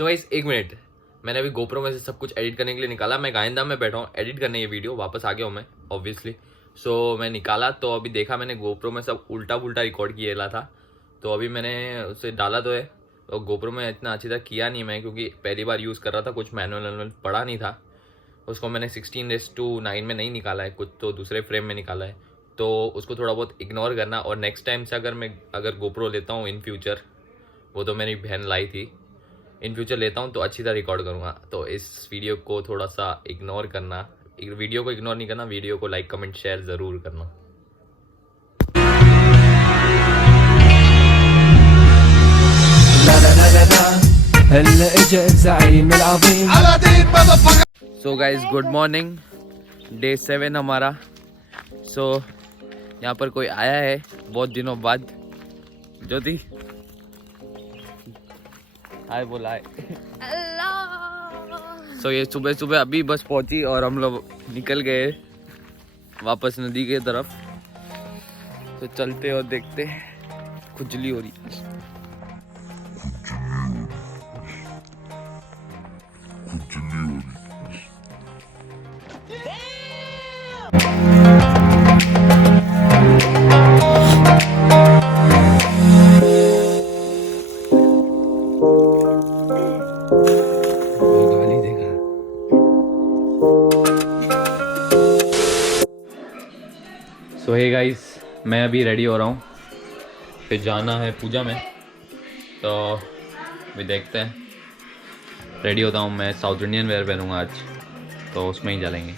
So guys एक मिनट, मैंने अभी गोप्रो में से सब कुछ एडिट करने के लिए निकाला। मैं गायंदा में बैठा हूँ एडिट करने ये वीडियो, वापस आ गया हूँ मैं ऑब्वियसली। सो मैं निकाला तो अभी देखा मैंने गोप्रो में सब उल्टा पुल्टा रिकॉर्ड किया था, तो अभी मैंने उसे डाला तो है। और गोप्रो में इतना अच्छी तरह किया नहीं मैं, क्योंकि पहली बार यूज़ कर रहा था, कुछ मैनुअल पड़ा नहीं था। उसको मैंने 16:9 में नहीं निकाला है, कुछ तो दूसरे फ्रेम में निकाला है, तो उसको थोड़ा बहुत इग्नोर करना। और नेक्स्ट टाइम से अगर गोप्रो लेता हूँ इन फ्यूचर, वो तो मेरी बहन लाई थी, इन फ्यूचर लेता हूँ तो अच्छी तरह रिकॉर्ड करूँगा। तो इस वीडियो को थोड़ा सा इग्नोर करना, वीडियो को इग्नोर नहीं करना, वीडियो को लाइक कमेंट शेयर ज़रूर करना। So guys good morning, day 7 हमारा। सो यहाँ पर कोई आया है बहुत दिनों बाद, ज्योति हाय बोला है। सो ये सुबह सुबह अभी बस पहुंची और हम लोग निकल गए वापस नदी के तरफ। तो चलते और देखते, खुजली हो रही। सो हे गाइस, मैं अभी रेडी हो रहा हूँ, फिर जाना है पूजा में। तो अभी देखते हैं, रेडी होता हूँ। मैं साउथ इंडियन वेयर पहनूँगा आज, तो उसमें ही चलेंगे।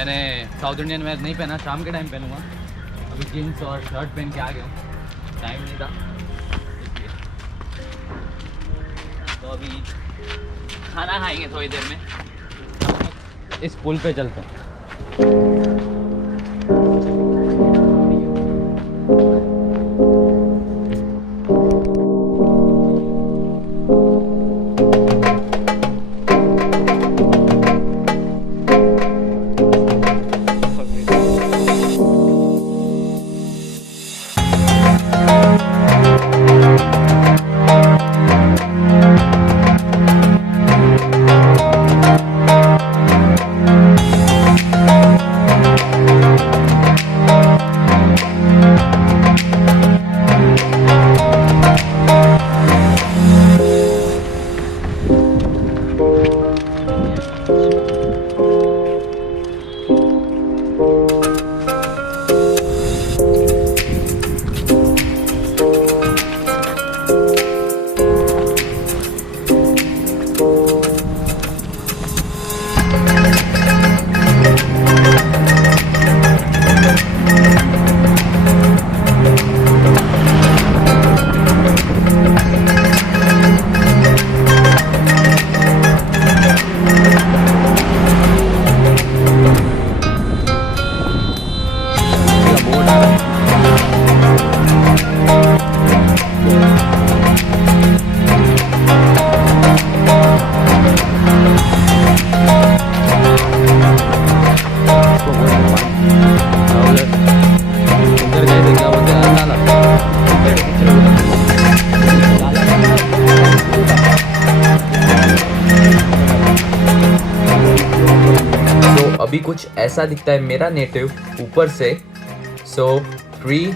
मैंने साउथ इंडियन वेयर नहीं पहना, शाम के टाइम पहनूंगा। अभी जीन्स और शर्ट पहन के आ गया हूँ, टाइम नहीं था इसलिए। तो अभी खाना खाएंगे थोड़ी देर में। इस पुल पे चलते हैं। अभी कुछ ऐसा दिखता है मेरा नेटिव ऊपर से। सो 3,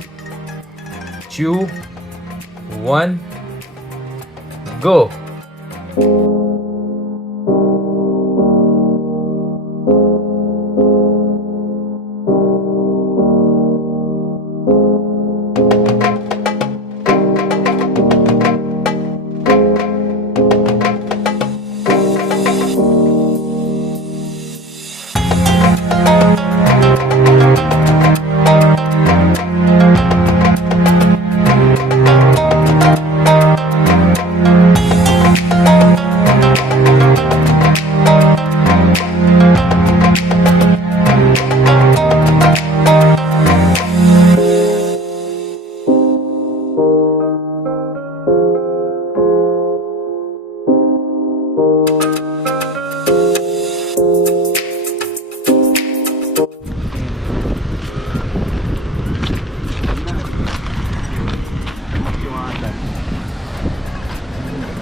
2, 1 गो।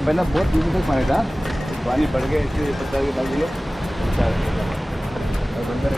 पहला बहुत दूर तक पानी था, पानी बढ़ गया इसलिए पता है कि डाल दिया और बंदर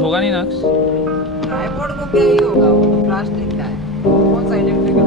होगा नहीं नक्स? ट्राइपॉड को क्या ही होगा, वो तो प्लास्टिक का है, कौन सा इलेक्ट्रिकल